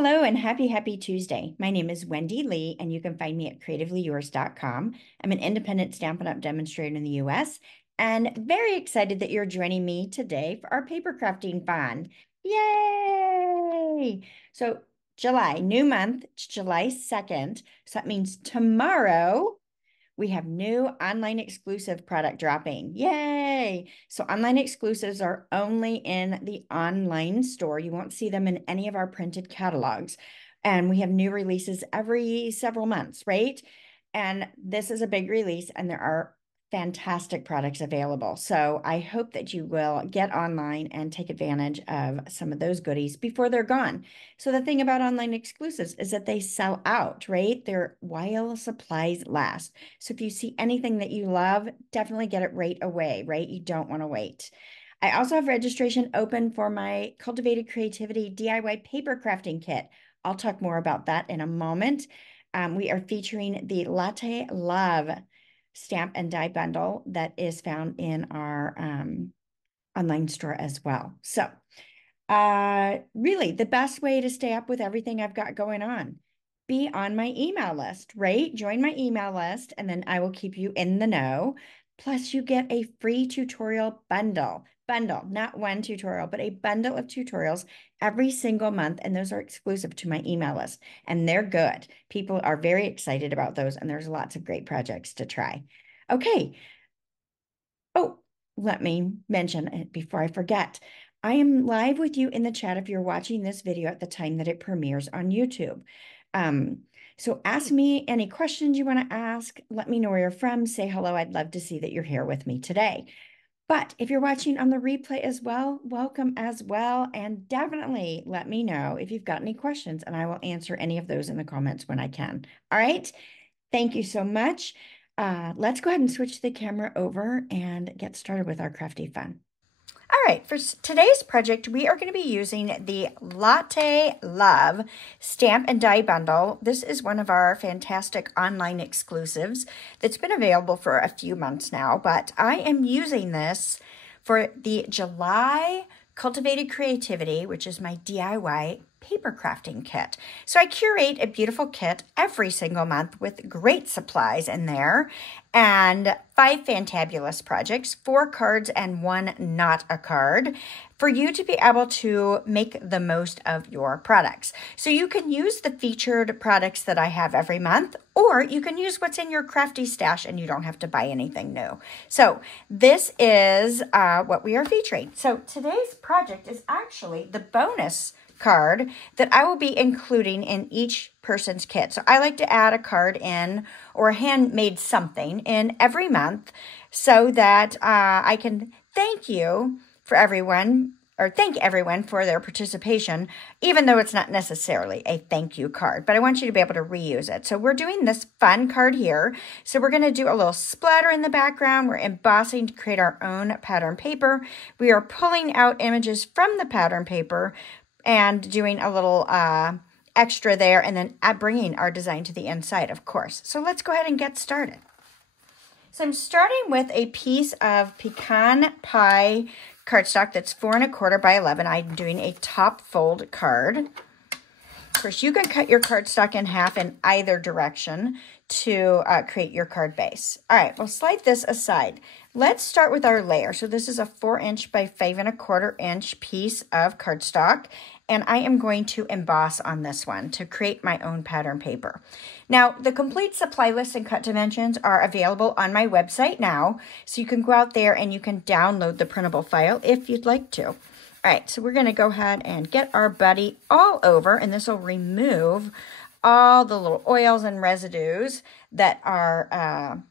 Hello and happy Tuesday. My name is Wendy Lee, and you can find me at creativeleeyours.com. I'm an independent Stampin' Up! Demonstrator in the US, and very excited that you're joining me today for our paper crafting fun. Yay! So, July, new month, it's July 2nd. So that means tomorrow we have new online exclusive product dropping. Yay! So online exclusives are only in the online store. You won't see them in any of our printed catalogs. And we have new releases every several months, right? And this is a big release, and there are fantastic products available. So I hope that you will get online and take advantage of some of those goodies before they're gone. So the thing about online exclusives is that they sell out, right? They're while supplies last. So if you see anything that you love, definitely get it right away, right? You don't want to wait. I also have registration open for my Cultivated Creativity DIY paper crafting kit. I'll talk more about that in a moment. We are featuring the Latte Love stamp and die bundle that is found in our online store as well. So really the best way to stay up with everything I've got going on, be on my email list, right? Join my email list, and then I will keep you in the know. Plus you get a free tutorial bundle, not one tutorial, but a bundle of tutorials every single month. And those are exclusive to my email list, and they're good. People are very excited about those, and there's lots of great projects to try. Okay. Oh, let me mention it before I forget. I am live with you in the chat if you're watching this video at the time that it premieres on YouTube. So ask me any questions you want to ask. Let me know where you're from. Say hello. I'd love to see that you're here with me today. But if you're watching on the replay as well, welcome as well. And definitely let me know if you've got any questions, and I will answer any of those in the comments when I can. All right. Thank you so much. Let's go ahead and switch the camera over and get started with our crafty fun. All right, for today's project, we are going to be using the Latte Love Stamp and Die Bundle. This is one of our fantastic online exclusives that's been available for a few months now, but I am using this for the July Cultivated Creativity, which is my DIY paper crafting kit. So I curate a beautiful kit every single month with great supplies in there and 5 fantabulous projects, 4 cards and 1 not a card, for you to be able to make the most of your products. So you can use the featured products that I have every month, or you can use what's in your crafty stash and you don't have to buy anything new. So this is what we are featuring. So today's project is actually the bonus card that I will be including in each person's kit. So I like to add a card in, or a handmade something in every month, so that I can thank you for everyone, or thank everyone for their participation, even though it's not necessarily a thank you card, but I want you to be able to reuse it. So we're doing this fun card here. So we're going to do a little splatter in the background. We're embossing to create our own pattern paper. We are pulling out images from the pattern paper and doing a little extra there, and then bringing our design to the inside, of course. So let's go ahead and get started. So I'm starting with a piece of pecan pie cardstock that's 4 1/4 by 11. I'm doing a top fold card. Of course, you can cut your cardstock in half in either direction to create your card base. All right, we'll slide this aside. Let's start with our layer. So this is a 4 inch by 5 1/4 inch piece of cardstock, and I am going to emboss on this one to create my own pattern paper. Now, the complete supply list and cut dimensions are available on my website now, so you can go out there and you can download the printable file if you'd like to. All right, so we're going to go ahead and get our buddy all over, and this will remove all the little oils and residues that our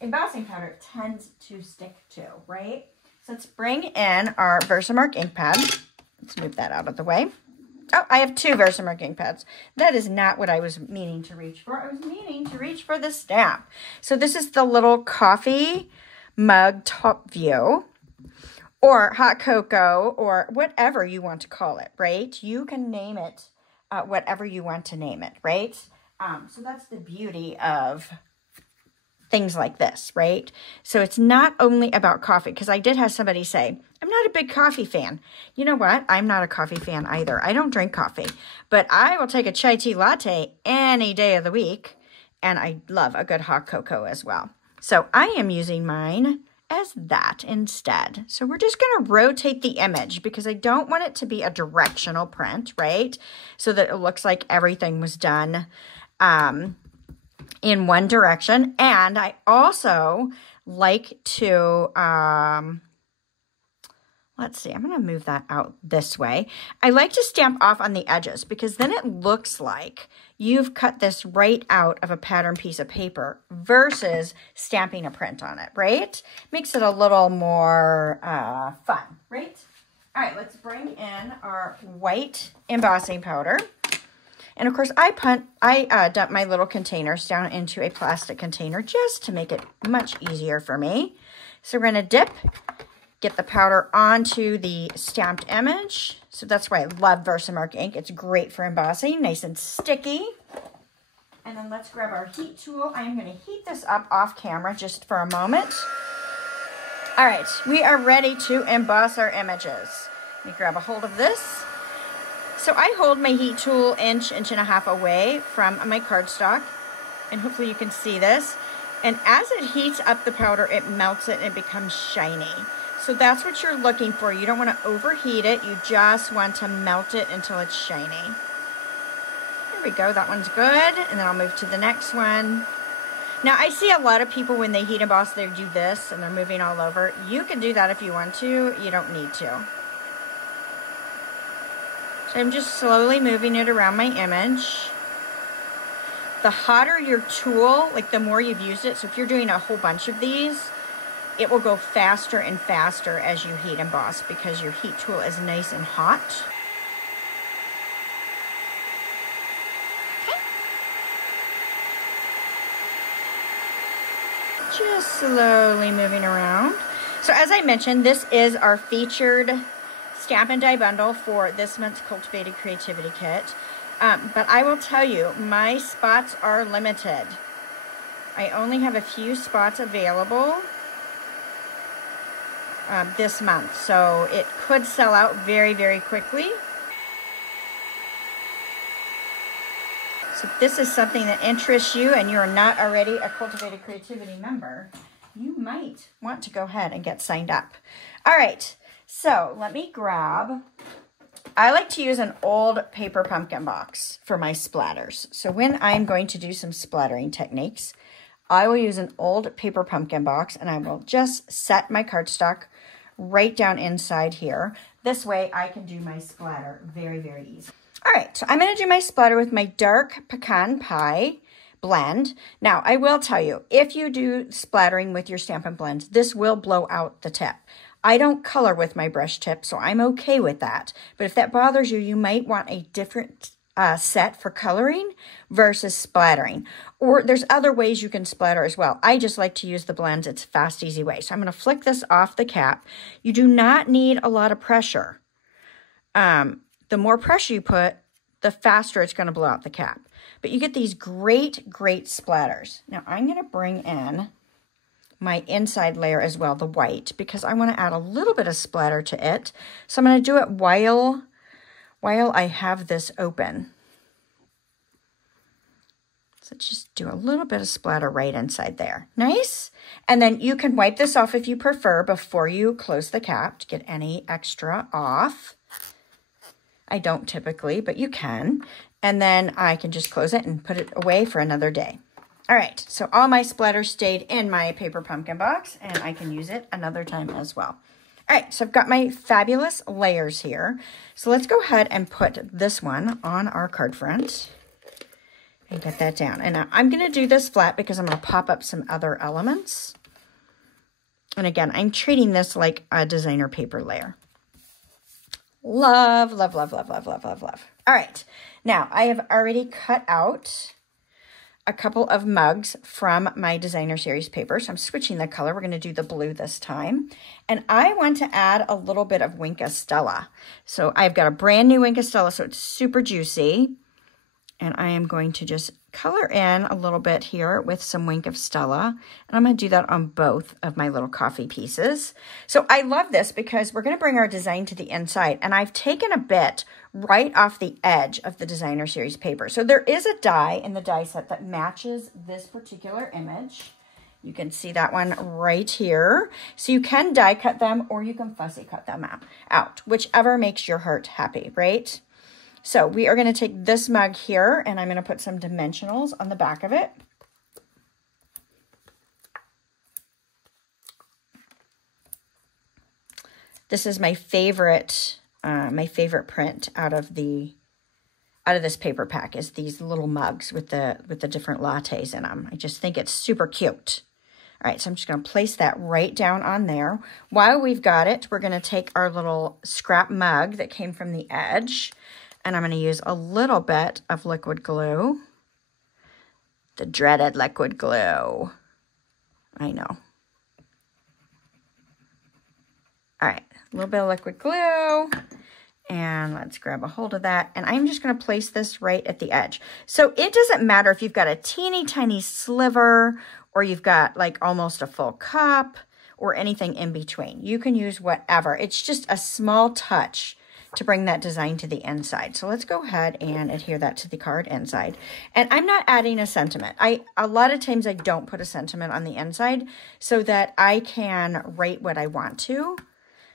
embossing powder tends to stick to, right? So let's bring in our Versamark ink pad. Let's move that out of the way. Oh, I have 2 Versamark ink pads. That is not what I was meaning to reach for. I was meaning to reach for the stamp. So this is the little coffee mug top view, or hot cocoa, or whatever you want to call it, right? You can name it whatever you want to name it, right? So that's the beauty of things like this, right? So it's not only about coffee, because I did have somebody say, I'm not a big coffee fan. You know what? I'm not a coffee fan either. I don't drink coffee, but I will take a chai tea latte any day of the week, and I love a good hot cocoa as well. So I am using mine as that instead. So we're just going to rotate the image because I don't want it to be a directional print, right? So that it looks like everything was done in one direction. And I also like to, let's see, I'm going to move that out this way. I like to stamp off on the edges because then it looks like you've cut this right out of a pattern piece of paper versus stamping a print on it, right? Makes it a little more fun, right? All right, let's bring in our white embossing powder. And of course, I dump my little containers down into a plastic container just to make it much easier for me. So we're going to dip, get the powder onto the stamped image. So that's why I love Versamark ink. It's great for embossing, nice and sticky. And then let's grab our heat tool. I'm going to heat this up off camera just for a moment. All right, we are ready to emboss our images. Let me grab a hold of this. So I hold my heat tool inch and a half away from my cardstock, and hopefully you can see this. And as it heats up the powder, it melts it and it becomes shiny. So that's what you're looking for. You don't want to overheat it. You just want to melt it until it's shiny. There we go. That one's good. And then I'll move to the next one. Now, I see a lot of people when they heat emboss, they do this and they're moving all over. You can do that if you want to. You don't need to. So I'm just slowly moving it around my image. The hotter your tool, like the more you've used it, so if you're doing a whole bunch of these, it will go faster and faster as you heat emboss because your heat tool is nice and hot. Okay. Just slowly moving around. So as I mentioned, this is our featured Stampin' Die bundle for this month's Cultivated Creativity Kit. But I will tell you, my spots are limited. I only have a few spots available this month, so it could sell out very, very quickly. So if this is something that interests you and you're not already a Cultivated Creativity member, you might want to go ahead and get signed up. All right. So let me grab, I like to use an old paper pumpkin box for my splatters. So when I'm going to do some splattering techniques, I will use an old paper pumpkin box and I will just set my cardstock right down inside here. This way I can do my splatter very, very easy. All right, so I'm going to do my splatter with my dark pecan pie blend. Now, I will tell you, if you do splattering with your Stampin' blends, this will blow out the tip. I don't color with my brush tip, so I'm okay with that. But if that bothers you, you might want a different set for coloring versus splattering. Or there's other ways you can splatter as well. I just like to use the blends. It's a fast, easy way. So I'm going to flick this off the cap. You do not need a lot of pressure. The more pressure you put, the faster it's going to blow out the cap. But you get these great, great splatters. Now I'm going to bring in my inside layer as well, the white, because I want to add a little bit of splatter to it. So I'm going to do it while I have this open. So just do a little bit of splatter right inside there. Nice. And then you can wipe this off if you prefer before you close the cap to get any extra off. I don't typically, but you can. And then I can just close it and put it away for another day. All right, so all my splatters stayed in my paper pumpkin box, and I can use it another time as well. All right, so I've got my fabulous layers here. So let's go ahead and put this one on our card front and get that down. And now I'm going to do this flat because I'm going to pop up some other elements. And again, I'm treating this like a designer paper layer. Love, love, love, love, love, love, love, love. All right, now I have already cut out a couple of mugs from my designer series paper. So I'm switching the color. We're going to do the blue this time. And I want to add a little bit of Wink Stella. So I've got a brand new Wink Stella, so it's super juicy. And I am going to just color in a little bit here with some Wink of Stella. And I'm going to do that on both of my little coffee pieces. So I love this because we're going to bring our design to the inside. And I've taken a bit right off the edge of the designer series paper. So there is a die in the die set that matches this particular image. You can see that one right here. So you can die cut them or you can fussy cut them out, whichever makes your heart happy, right? So we are going to take this mug here and I'm going to put some dimensionals on the back of it. This is my favorite print out of this paper pack is these little mugs with the different lattes in them. I just think it's super cute. All right, so I'm just going to place that right down on there. While we've got it, we're going to take our little scrap mug that came from the edge, and I'm going to use a little bit of liquid glue. The dreaded liquid glue. I know. All right, a little bit of liquid glue. And let's grab a hold of that. And I'm just going to place this right at the edge. So it doesn't matter if you've got a teeny tiny sliver or you've got like almost a full cup or anything in between. You can use whatever. It's just a small touch to bring that design to the inside. So let's go ahead and adhere that to the card inside. And I'm not adding a sentiment. A lot of times I don't put a sentiment on the inside so that I can write what I want to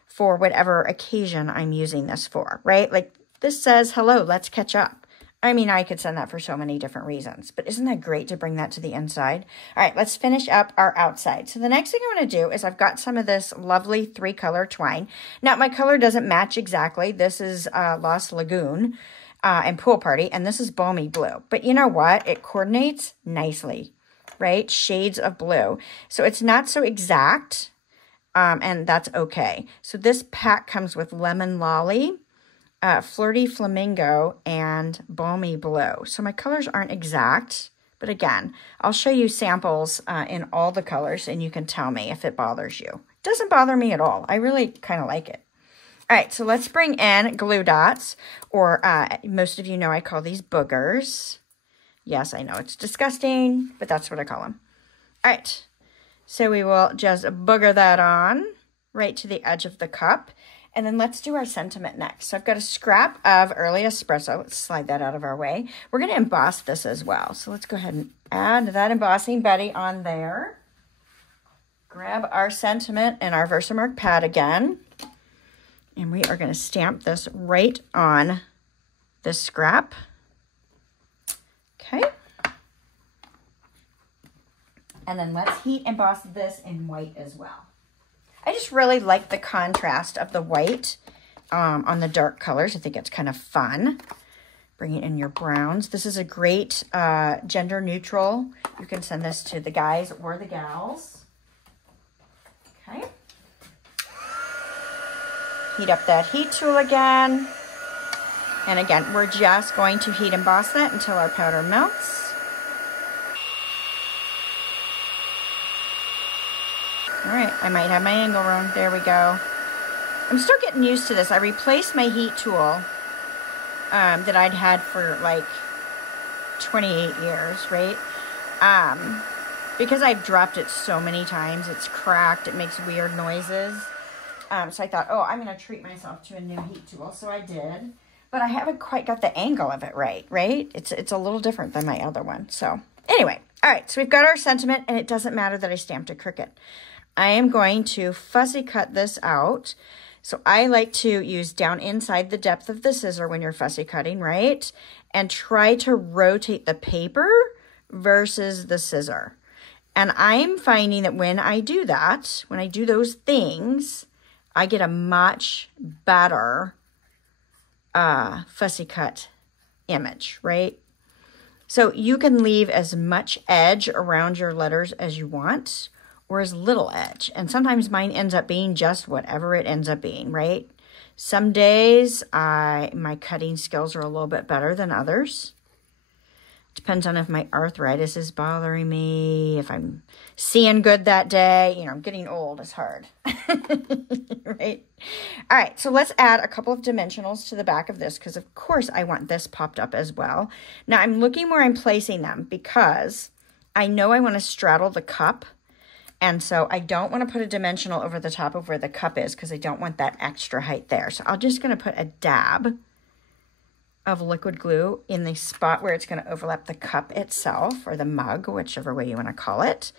for whatever occasion I'm using this for, right? Like this says, hello, let's catch up. I mean, I could send that for so many different reasons, but isn't that great to bring that to the inside? All right, let's finish up our outside. So the next thing I'm going to do is I've got some of this lovely 3-color twine. Now, my color doesn't match exactly. This is Lost Lagoon and Pool Party, and this is Balmy Blue. But you know what? It coordinates nicely, right? Shades of blue. So it's not so exact, and that's okay. So this pack comes with Lemon Lolly, Flirty Flamingo, and Balmy Blue. So my colors aren't exact, but again, I'll show you samples in all the colors and you can tell me if it bothers you. It doesn't bother me at all. I really kind of like it. All right, so let's bring in glue dots, or most of you know I call these boogers. Yes, I know it's disgusting, but that's what I call them. All right, so we will just booger that on right to the edge of the cup. And then let's do our sentiment next. So I've got a scrap of early espresso. Let's slide that out of our way. We're going to emboss this as well. So let's go ahead and add that embossing buddy on there. Grab our sentiment and our Versamark pad again. And we are going to stamp this right on this scrap. Okay. And then let's heat emboss this in white as well. I just really like the contrast of the white on the dark colors. I think it's kind of fun. Bringing in your browns. This is a great gender neutral. You can send this to the guys or the gals. Okay. Heat up that heat tool again. And again, we're just going to heat emboss that until our powder melts. All right, I might have my angle wrong. There we go. I'm still getting used to this. I replaced my heat tool that I'd had for like 28 years, right? Because I've dropped it so many times, it's cracked, it makes weird noises. So I thought, oh, I'm going to treat myself to a new heat tool. So I did, but I haven't quite got the angle of it right? It's a little different than my other one. So anyway, all right, so we've got our sentiment, and it doesn't matter that I stamped it crooked. I am going to fussy cut this out. So I like to use down inside the depth of the scissor when you're fussy cutting, right? And try to rotate the paper versus the scissor. And I'm finding that when I do that, when I do those things, I get a much better fussy cut image, right? So you can leave as much edge around your letters as you want, or as little edge. And sometimes mine ends up being just whatever it ends up being, right? Some days my cutting skills are a little bit better than others. Depends on if my arthritis is bothering me, if I'm seeing good that day. You know, I'm getting old. It's hard, right? All right, so let's add a couple of dimensionals to the back of this because, of course, I want this popped up as well. Now, I'm looking where I'm placing them because I know I want to straddle the cup. And so I don't want to put a dimensional over the top of where the cup is because I don't want that extra height there. So I'm just going to put a dab of liquid glue in the spot where it's going to overlap the cup itself or the mug, whichever way you want to call it.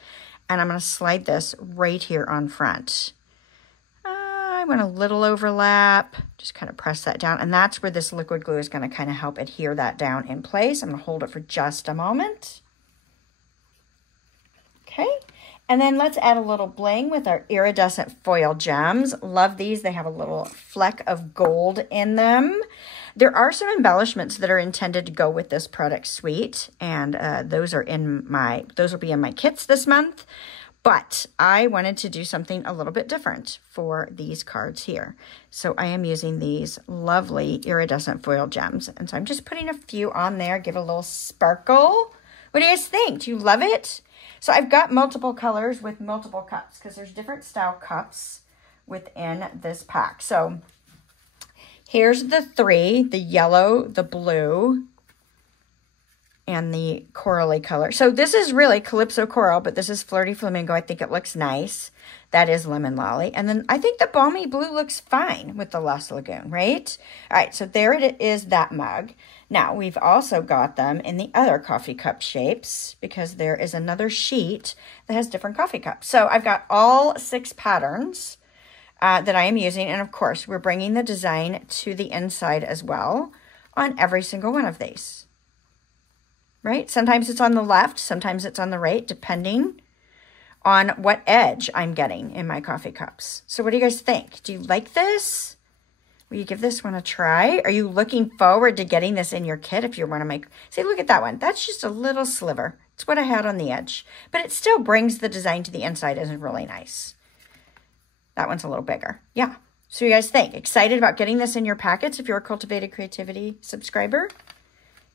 And I'm going to slide this right here on front. I want a little overlap, just kind of press that down. And that's where this liquid glue is going to kind of help adhere that down in place. I'm going to hold it for just a moment. Okay. And then let's add a little bling with our iridescent foil gems. Love these. They have a little fleck of gold in them. There are some embellishments that are intended to go with this product suite, and those will be in my kits this month. But I wanted to do something a little bit different for these cards here. So I am using these lovely iridescent foil gems. And so I'm just putting a few on there, give it a little sparkle. What do you guys think? Do you love it? So I've got multiple colors with multiple cups because there's different style cups within this pack. So here's the three, the yellow, the blue, and the corally color. So this is really Calypso Coral, but this is Flirty Flamingo. I think it looks nice. That is Lemon Lolly. And then I think the Balmy Blue looks fine with the Lost Lagoon, right? All right, so there it is, that mug. Now, we've also got them in the other coffee cup shapes because there is another sheet that has different coffee cups. So I've got all 6 patterns that I am using. And of course, we're bringing the design to the inside as well on every single one of these, right? Sometimes it's on the left, sometimes it's on the right, depending on what edge I'm getting in my coffee cups. So what do you guys think? Do you like this? Will you give this one a try? Are you looking forward to getting this in your kit if you want to make... See, look at that one. That's just a little sliver. It's what I had on the edge. But it still brings the design to the inside. Isn't really nice. That one's a little bigger. Yeah. So you guys think? Excited about getting this in your packets if you're a Cultivated Creativity subscriber?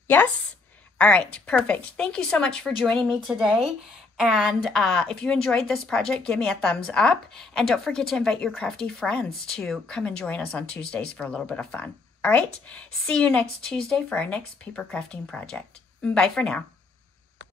Yes? All right. Perfect. Thank you so much for joining me today. And if you enjoyed this project, give me a thumbs up. And don't forget to invite your crafty friends to come and join us on Tuesdays for a little bit of fun. All right? See you next Tuesday for our next paper crafting project. Bye for now.